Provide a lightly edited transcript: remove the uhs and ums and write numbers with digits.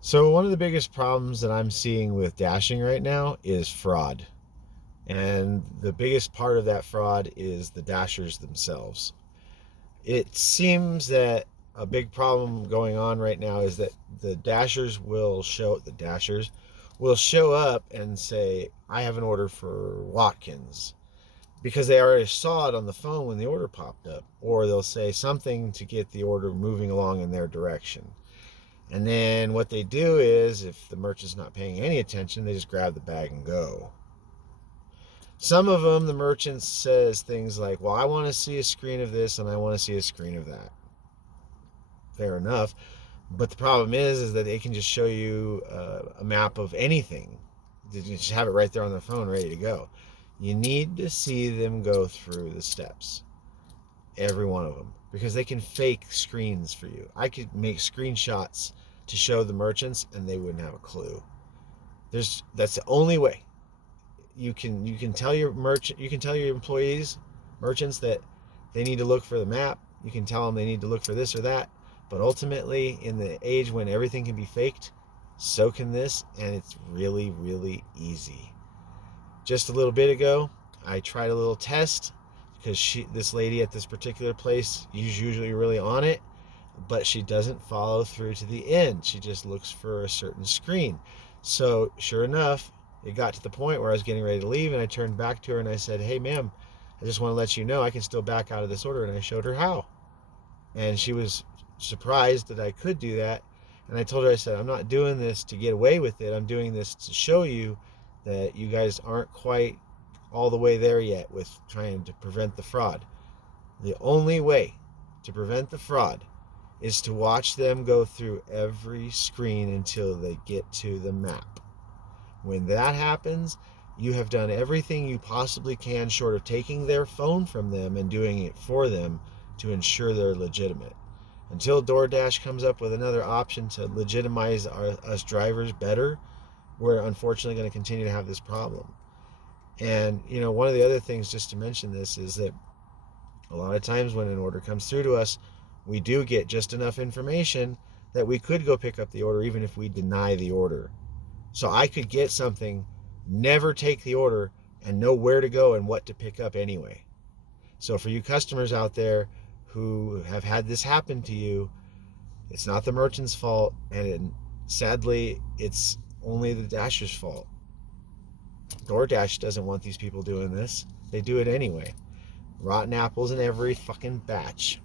So one of the biggest problems that I'm seeing with dashing right now is fraud. And the biggest part of that fraud is the dashers themselves. It seems that a big problem going on right now is that the dashers will show up and say, I have an order for Watkins, because they already saw it on the phone when the order popped up, or they'll say something to get the order moving along in their direction. And then what they do is, if the merchant's not paying any attention, they just grab the bag and go. Some of them, the merchant says things like, well, I want to see a screen of this and I want to see a screen of that. Fair enough. But the problem is that they can just show you a map of anything. They just have it right there on their phone ready to go. You need to see them go through the steps, every one of them, because they can fake screens for you. I could make screenshots to show the merchants and they wouldn't have a clue. That's the only way. You can tell your employees, merchants, that they need to look for the map. You can tell them they need to look for this or that. But ultimately, in the age when everything can be faked, so can this, and it's really, really easy. Just a little bit ago, I tried a little test because this lady at this particular place is usually really on it, but she doesn't follow through to the end. She just looks for a certain screen. So sure enough, it got to the point where I was getting ready to leave, and I turned back to her and I said, hey ma'am, I just want to let you know I can still back out of this order. And I showed her how. And she was surprised that I could do that. And I told her, I said, I'm not doing this to get away with it. I'm doing this to show you that you guys aren't quite all the way there yet with trying to prevent the fraud. The only way to prevent the fraud is to watch them go through every screen until they get to the map. When that happens, you have done everything you possibly can short of taking their phone from them and doing it for them to ensure they're legitimate. Until DoorDash comes up with another option to legitimize us drivers better, we're unfortunately going to continue to have this problem. And, one of the other things, just to mention this, is that a lot of times when an order comes through to us, we do get just enough information that we could go pick up the order even if we deny the order. So I could get something, never take the order, and know where to go and what to pick up anyway. So for you customers out there who have had this happen to you, it's not the merchant's fault, and sadly, it's only the dasher's fault. DoorDash doesn't want these people doing this. They do it anyway. Rotten apples in every fucking batch.